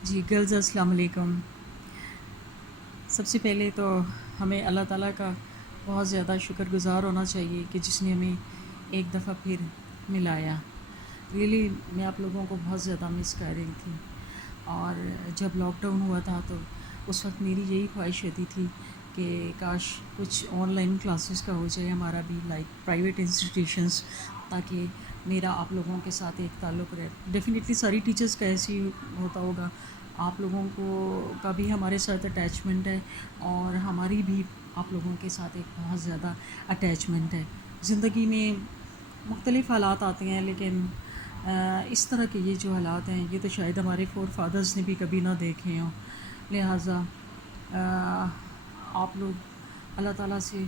جی girls السلام علیکم. سب سے پہلے تو ہمیں اللہ تعالیٰ کا بہت زیادہ شکر گزار ہونا چاہیے کہ جس نے ہمیں ایک دفعہ پھر ملایا. ریئلی میں آپ لوگوں کو بہت زیادہ مس کر رہی تھی. اور جب لاک ڈاؤن ہوا تھا تو اس وقت میری یہی خواہش ہوتی تھی کہ کاش کچھ آن لائن کلاسز کا ہو جائے ہمارا بھی، لائک پرائیویٹ انسٹیٹیوشنس، تاکہ میرا آپ لوگوں کے ساتھ ایک تعلق رہے. ڈیفینیٹلی ساری ٹیچرس کا ایسے ہی ہوتا ہوگا. آپ لوگوں کو کا بھی ہمارے ساتھ اٹیچمنٹ ہے اور ہماری بھی آپ لوگوں کے ساتھ ایک بہت زیادہ اٹیچمنٹ ہے. زندگی میں مختلف حالات آتے ہیں، لیکن اس طرح کے یہ جو حالات ہیں یہ تو شاید ہمارے فور فادرز نے بھی کبھی نہ دیکھے ہوں. لہٰذا آپ لوگ اللہ تعالیٰ سے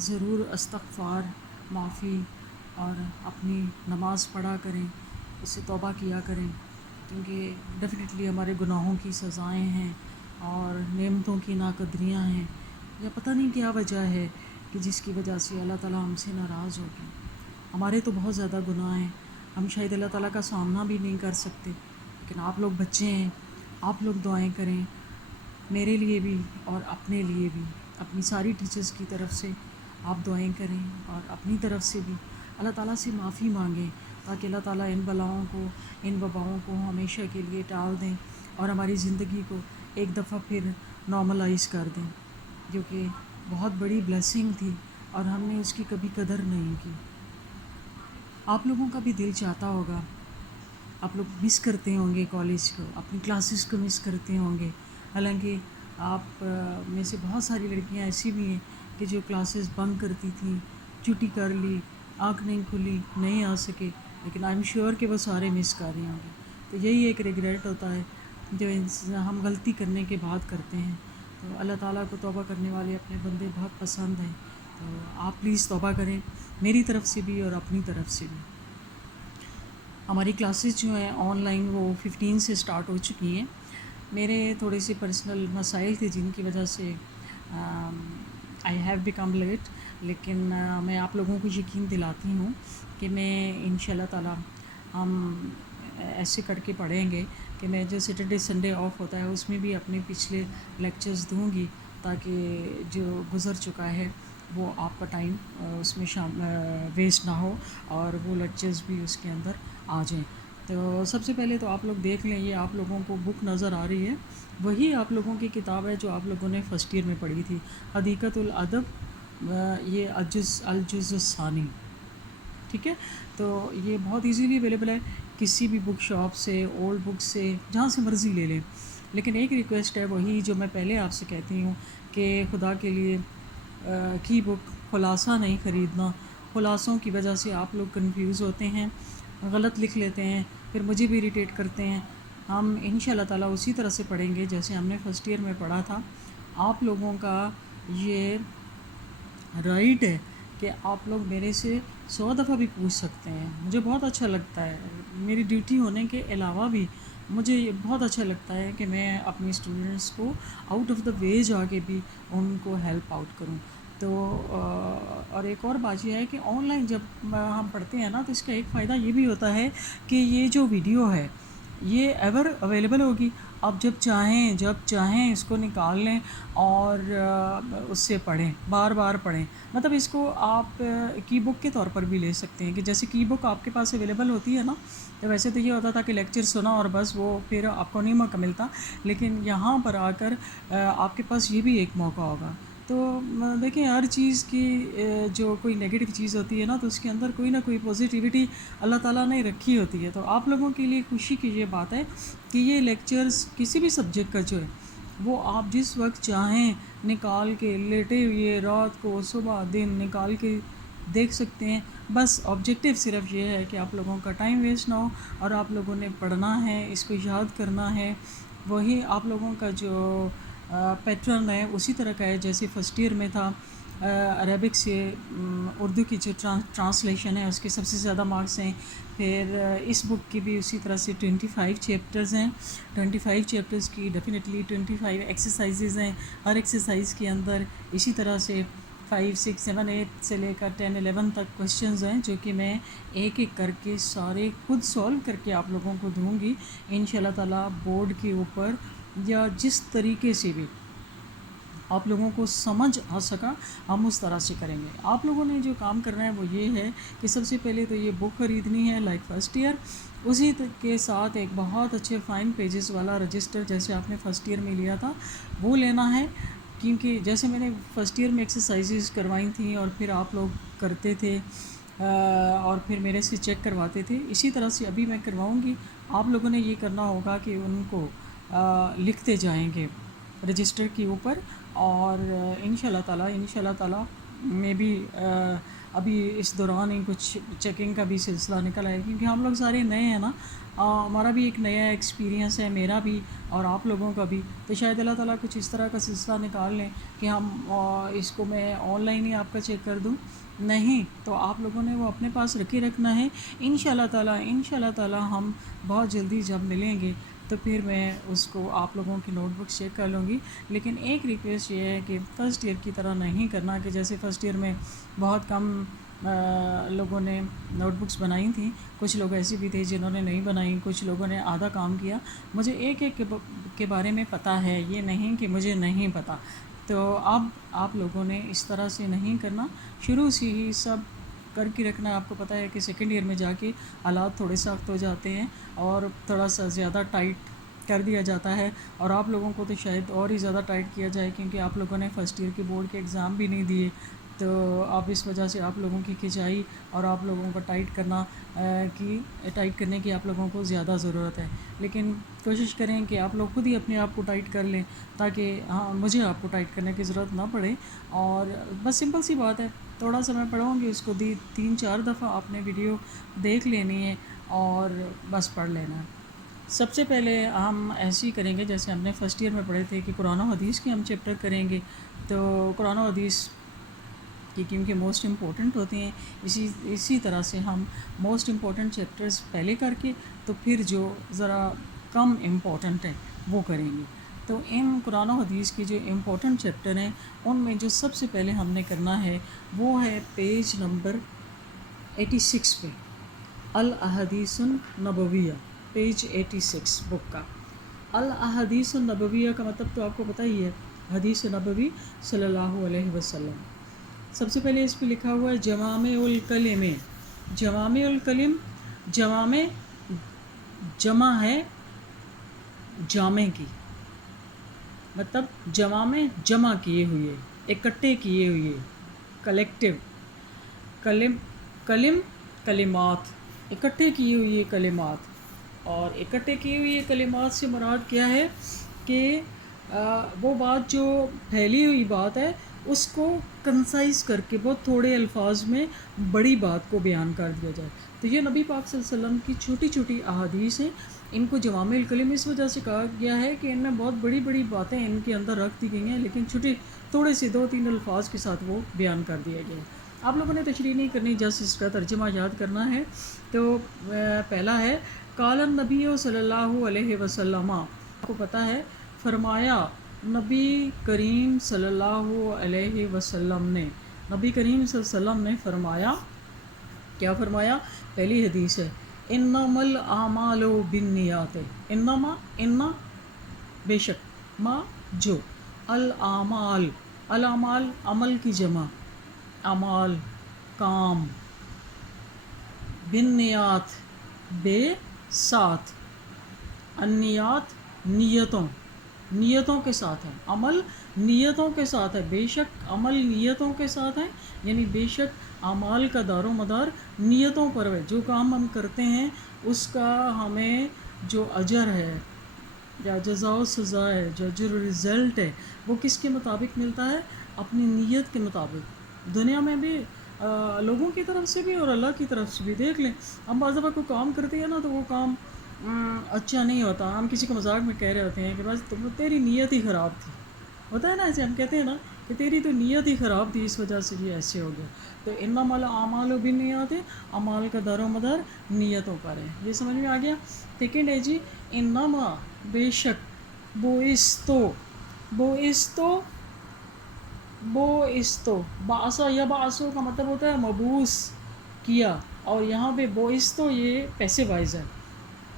ضرور استغفار، معافی اور اپنی نماز پڑھا کریں، اس سے توبہ کیا کریں، کیونکہ ڈیفینیٹلی ہمارے گناہوں کی سزائیں ہیں اور نعمتوں کی ناقدریاں ہیں، یا پتہ نہیں کیا وجہ ہے کہ جس کی وجہ سے اللہ تعالیٰ ہم سے ناراض ہو گئے. ہمارے تو بہت زیادہ گناہ ہیں، ہم شاید اللہ تعالیٰ کا سامنا بھی نہیں کر سکتے، لیکن آپ لوگ بچے ہیں. آپ لوگ دعائیں کریں میرے لیے بھی اور اپنے لیے بھی. اپنی ساری ٹیچرز کی طرف سے آپ دعائیں کریں اور اپنی طرف سے بھی اللہ تعالیٰ سے معافی مانگیں، تاکہ اللہ تعالیٰ ان بلاؤں کو، ان وباؤں کو ہمیشہ کے لیے ٹال دیں اور ہماری زندگی کو ایک دفعہ پھر نارملائز کر دیں، جو کہ بہت بڑی بلیسنگ تھی اور ہم نے اس کی کبھی قدر نہیں کی. آپ لوگوں کا بھی دل چاہتا ہوگا، آپ لوگ مس کرتے ہوں گے کالج کو، اپنی کلاسز کو مس کرتے ہوں گے. حالانکہ آپ میں سے بہت ساری لڑکیاں ایسی بھی ہیں کہ جو کلاسز بنک کرتی تھیں، چھٹی کر لی، آنکھ نہیں کھلی، نہیں آ سکے، لیکن آئی ایم شیور کہ وہ سارے مس کر رہے ہوں گے. تو یہی ایک ریگریٹ ہوتا ہے جو ہم غلطی کرنے کے بعد کرتے ہیں. تو اللہ تعالیٰ کو توبہ کرنے والے اپنے بندے بہت پسند ہیں. تو آپ پلیز توبہ کریں، میری طرف سے بھی اور اپنی طرف سے بھی. ہماری کلاسز جو ہیں آن لائن وہ 15 سے سٹارٹ ہو چکی ہیں. میرے تھوڑے سے پرسنل مسائل تھے جن کی وجہ سے آئی ہیو بیکم لیٹ، لیکن میں آپ لوگوں کو یقین دلاتی ہوں کہ میں ان شاء اللہ تعالیٰ ہم ایسے کر کے پڑھیں گے کہ میں جو سیٹرڈے سنڈے آف ہوتا ہے اس میں بھی اپنے پچھلے لیکچرز دوں گی، تاکہ جو گزر چکا ہے وہ آپ کا ٹائم اس میں ویسٹ نہ ہو اور وہ لیکچرز بھی اس کے اندر آ جائیں. تو سب سے پہلے تو آپ لوگ دیکھ لیں، یہ آپ لوگوں کو بک نظر آ رہی ہے، وہی آپ لوگوں کی کتاب ہے جو آپ لوگوں نے فرسٹ ایئر میں پڑھی تھی، حدیقۃ الادب. یہ الجز الثانی، ٹھیک ہے. تو یہ بہت ایزیلی اویلیبل ہے کسی بھی بک شاپ سے، اولڈ بک سے، جہاں سے مرضی لے لیں. لیکن ایک ریکویسٹ ہے، وہی جو میں پہلے آپ سے کہتی ہوں کہ خدا کے لیے کی بک خلاصہ نہیں خریدنا. خلاصوں کی وجہ سے آپ لوگ کنفیوز ہوتے ہیں، غلط لکھ لیتے ہیں، پھر مجھے بھی اریٹیٹ کرتے ہیں. ہم ان شاء اللہ تعالیٰ اسی طرح سے پڑھیں گے جیسے ہم نے فرسٹ ایئر میں پڑھا تھا. آپ لوگوں کا یہ رائٹ ہے کہ آپ لوگ میرے سے 100 دفعہ بھی پوچھ سکتے ہیں. مجھے بہت اچھا لگتا ہے، میری ڈیوٹی ہونے کے علاوہ بھی مجھے یہ بہت اچھا لگتا ہے کہ میں اپنے اسٹوڈنٹس کو آؤٹ آف دا وے جا کے بھی ان کو ہیلپ آؤٹ کروں. تو اور ایک اور بات یہ ہے کہ آن لائن جب ہم پڑھتے ہیں نا، تو اس کا ایک فائدہ یہ بھی ہوتا ہے کہ یہ جو ویڈیو ہے یہ ایور اویلیبل ہوگی. آپ جب چاہیں اس کو نکال لیں اور اس سے پڑھیں، بار بار پڑھیں. مطلب اس کو آپ کی بک کے طور پر بھی لے سکتے ہیں، کہ جیسے کی بک آپ کے پاس اویلیبل ہوتی ہے نا، تو ویسے تو یہ ہوتا تھا کہ لیکچر سنا اور بس وہ پھر آپ کو نہیں موقع ملتا، لیکن یہاں پر آ کر آپ کے پاس یہ بھی ایک موقع ہوگا. تو دیکھیں، ہر چیز کی جو کوئی نیگیٹو چیز ہوتی ہے نا، تو اس کے اندر کوئی نہ کوئی پازیٹیوٹی اللہ تعالیٰ نے رکھی ہوتی ہے. تو آپ لوگوں کے لیے خوشی کی یہ بات ہے کہ یہ لیکچرز کسی بھی سبجیکٹ کا جو ہے وہ آپ جس وقت چاہیں نکال کے، لیٹے ہوئے، رات کو، صبح، دن نکال کے دیکھ سکتے ہیں. بس آبجیکٹیو صرف یہ ہے کہ آپ لوگوں کا ٹائم ویسٹ نہ ہو اور آپ لوگوں نے پڑھنا ہے، اس کو یاد کرنا ہے. وہی آپ لوگوں کا جو پیٹرن ہے اسی طرح کا ہے جیسے فرسٹ ایئر میں تھا. عربک سے اردو کی جو ٹرانسلیشن ہے اس کے سب سے زیادہ مارکس ہیں. پھر اس بک کی بھی اسی طرح سے 25 چیپٹرز ہیں. 25 چیپٹرز کی ڈیفینیٹلی 25 ایکسرسائزز ہیں. ہر ایکسرسائز کے اندر اسی طرح سے 5 6 7 8 سے لے کر 10 11 تک کوشچنز ہیں جو کہ میں ایک ایک کر کے سارے خود سولو کر کے آپ لوگوں کو دوں گی ان شاء اللہ تعالیٰ. بورڈ کے اوپر یا جس طریقے سے بھی آپ لوگوں کو سمجھ آ سکا ہم اس طرح سے کریں گے. آپ لوگوں نے جو کام کرنا ہے وہ یہ ہے کہ سب سے پہلے تو یہ بک خریدنی ہے لائک فرسٹ ایئر. اسی کے ساتھ ایک بہت اچھے فائن پیجز والا رجسٹر جیسے آپ نے فرسٹ ایئر میں لیا تھا وہ لینا ہے. کیونکہ جیسے میں نے فرسٹ ایئر میں ایکسرسائزز کروائی تھیں اور پھر آپ لوگ کرتے تھے اور پھر میرے سے چیک کرواتے تھے, اسی طرح سے ابھی میں کرواؤں گی. آپ لوگوں نے یہ کرنا ہوگا کہ ان کو لکھتے جائیں گے رجسٹر کے اوپر, اور ان شاء اللہ تعالیٰ میں بھی ابھی اس دوران ہی کچھ چیکنگ کا بھی سلسلہ نکل آئے کیونکہ ہم لوگ سارے نئے ہیں نا, ہمارا بھی ایک نیا ایکسپیرینس ہے, میرا بھی اور آپ لوگوں کا بھی. تو شاید اللہ تعالیٰ کچھ اس طرح کا سلسلہ نکال لیں کہ ہم اس کو میں آن لائن ہی آپ کا چیک کر دوں. نہیں تو آپ لوگوں نے وہ اپنے پاس رکھے رکھنا ہے. ان شاء اللہ تعالیٰ ہم بہت جلدی جب ملیں گے تو پھر میں اس کو آپ لوگوں کی نوٹ بک چیک کر لوں گی. لیکن ایک ریکویسٹ یہ ہے کہ فرسٹ ایئر کی طرح نہیں کرنا کہ جیسے فرسٹ ایئر میں بہت کم لوگوں نے نوٹ بکس بنائی تھیں, کچھ لوگ ایسے بھی تھے جنہوں نے نہیں بنائی, کچھ لوگوں نے آدھا کام کیا. مجھے ایک ایک کے بارے میں پتہ ہے, یہ نہیں کہ مجھے نہیں پتہ. تو اب آپ لوگوں نے اس طرح سے نہیں کرنا, شروع سے ہی سب کر کے رکھنا. آپ کو پتہ ہے کہ سیکنڈ ایئر میں جا کے حالات تھوڑے سخت ہو جاتے ہیں اور تھوڑا سا زیادہ ٹائٹ کر دیا جاتا ہے, اور آپ لوگوں کو تو شاید اور ہی زیادہ ٹائٹ کیا جائے کیونکہ آپ لوگوں نے فرسٹ ایئر کے بورڈ کے ایگزام بھی نہیں دیے. تو اب اس وجہ سے آپ لوگوں کی کھنچائی اور آپ لوگوں کو ٹائٹ کرنے کی آپ لوگوں کو زیادہ ضرورت ہے. لیکن کوشش کریں کہ آپ لوگ خود ہی اپنے آپ کو ٹائٹ کر لیں تاکہ مجھے آپ کو ٹائٹ کرنے کی ضرورت نہ پڑے. اور بس سمپل سی بات ہے, تھوڑا سا میں پڑھوں گی اس کو 3-4 دفعہ آپ نے ویڈیو دیکھ لینی ہے اور بس پڑھ لینا ہے. سب سے پہلے ہم ایسے ہی کریں گے جیسے ہم نے فرسٹ ایئر میں پڑھے تھے کہ قرآن و حدیث کے ہم چیپٹر کریں گے. تو قرآن و حدیث کی کیونکہ موسٹ امپورٹنٹ ہوتے ہیں, اسی طرح سے ہم موسٹ امپورٹنٹ چیپٹرز پہلے کر کے تو پھر جو ذرا کم امپورٹنٹ ہے وہ کریں گے. تو ان قرآن و حدیث کی جو امپورٹنٹ چیپٹر ہیں ان میں جو سب سے پہلے ہم نے کرنا ہے وہ ہے پیج نمبر 86 پہ الاحادیث النبویہ, پیج 86 بک کا. الاحادیث النبویہ کا مطلب تو آپ کو پتہ ہی ہے, حدیث نبوی صلی اللہ علیہ وسلم. سب سے پہلے اس پہ لکھا ہوا ہے جوامع الکلم. جوامع الکلم, جوامع جمع ہے جامع کی, مطلب جوامع جمع کیے ہوئے, اکٹھے کیے ہوئے, کلیکٹیو. کلم کلمات, اکٹھے کیے ہوئے کلمات. اور اکٹھے کی ہوئی کلمات سے مراد کیا ہے کہ وہ بات جو پھیلی ہوئی بات ہے اس کو کنسائز کر کے بہت تھوڑے الفاظ میں بڑی بات کو بیان کر دیا جائے. تو یہ نبی پاک صلی اللہ علیہ وسلم کی چھوٹی چھوٹی احادیث ہیں. ان کو جوامع الکلم اس وجہ سے کہا گیا ہے کہ ان میں بہت بڑی بڑی باتیں ان کے اندر رکھ دی گئی ہیں لیکن تھوڑے سے 2-3 الفاظ کے ساتھ وہ بیان کر دیا گیا. آپ لوگوں نے تشریح نہیں کرنی, جس اس کا ترجمہ یاد کرنا ہے. تو پہلا ہے قال النبی صلی اللہ علیہ وسلم. آپ کو پتہ ہے فرمایا نبی کریم صلی اللہ علیہ وسلم نے, نبی کریم صلی اللہ علیہ وسلم نے فرمایا. کیا فرمایا؟ پہلی حدیث ہے انما الاعمال بالنیات. انما بے شک, ما جو, الاعمال الاعمال عمل کی جمع, اعمال کام, بالنیات بے ساتھ, النیات نیتوں, نیتوں کے ساتھ ہے. عمل نیتوں کے ساتھ ہے, بے شک عمل نیتوں کے ساتھ ہے. یعنی بے شک اعمال کا دار و مدار نیتوں پر ہے. جو کام ہم کرتے ہیں اس کا ہمیں جو اجر ہے یا جزا و سزا ہے, جو رزلٹ ہے وہ کس کے مطابق ملتا ہے؟ اپنی نیت کے مطابق. دنیا میں بھی لوگوں کی طرف سے بھی اور اللہ کی طرف سے بھی. دیکھ لیں ہم بعض دفعہ کوئی کام کرتے ہیں نا تو وہ کام اچھا نہیں ہوتا. ہم کسی کو مذاق میں کہہ رہے ہوتے ہیں کہ بس تیری نیت ہی خراب تھی, ہوتا ہے نا ایسے, ہم کہتے ہیں نا کہ تیری تو نیت ہی خراب تھی اس وجہ سے یہ ایسے ہو گیا. تو انما الاعمال بالنیات, اعمال کا دار و مدار نیتوں پر ہے. یہ سمجھ میں آ گیا. سیکنڈ ہے جی انما بے شک, بعثتو بوئستو، بعثا یا بعثو کا مطلب ہوتا ہے مبعوث کیا، اور یہاں پہ بوئستو یہ پیسے وائز ہے،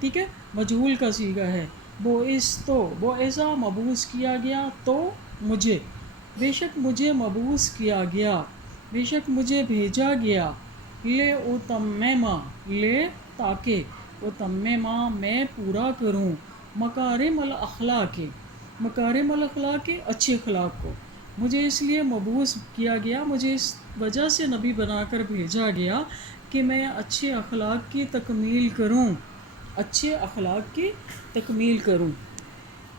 ٹھیک ہے، مجہول کا صیغہ ہے۔ بوئستو، بوئسا مبعوث کیا گیا، تو مجھے، بے شک مجھے مبعوث کیا گیا، بے شک مجھے بھیجا گیا، لے اتمما، لے تاکہ، اتمما میں پورا کروں، مکارم الاخلاق، مکارم الاخلاق اچھے اخلاق کو، مجھے اس لیے مبعوث کیا گیا، مجھے اس وجہ سے نبی بنا کر بھیجا گیا کہ میں اچھے اخلاق کی تکمیل کروں، اچھے اخلاق کی تکمیل کروں۔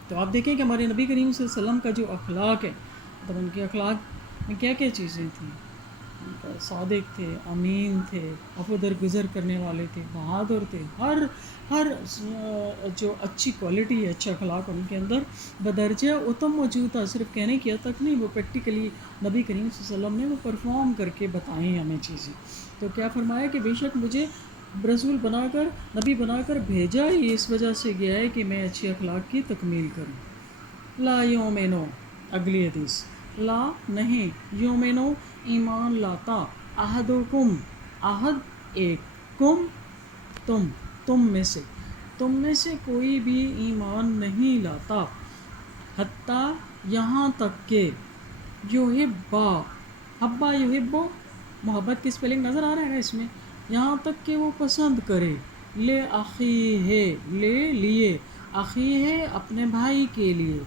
تو آپ دیکھیں کہ ہمارے نبی کریم صلی اللہ علیہ وسلم کا جو اخلاق ہے، مطلب ان کے اخلاق میں کیا کیا چیزیں تھیں، ان کا صادق تھے، امین تھے، عفو درگزر کرنے والے تھے، بہادر تھے، ہر جو اچھی کوالٹی ہے، اچھا اخلاق ان کے اندر بدرجہ اتم موجود تھا، صرف کہنے کی حد تک نہیں، وہ پریکٹیکلی نبی کریم صلی اللہ علیہ وسلم نے وہ پرفارم کر کے بتائیں ہمیں چیزیں۔ تو کیا فرمایا کہ بے شک مجھے رسول بنا کر، نبی بنا کر بھیجا ہی اس وجہ سے گیا ہے کہ میں اچھے اخلاق کی تکمیل کروں۔ لا یومنو، اگلی حدیث، لا نہیں، یومنو ایمان لاتا، احدکم، احد ایک، کم تم میں سے کوئی بھی ایمان نہیں لاتا، حتیٰ یہاں تک کہ، یحبا، حبا یحبو، محبت کی اسپیلنگ نظر آ رہا ہے اس میں، یہاں تک کہ وہ پسند کرے، لے اخیہ، لے لیے، اخیہ اپنے بھائی کے لیے،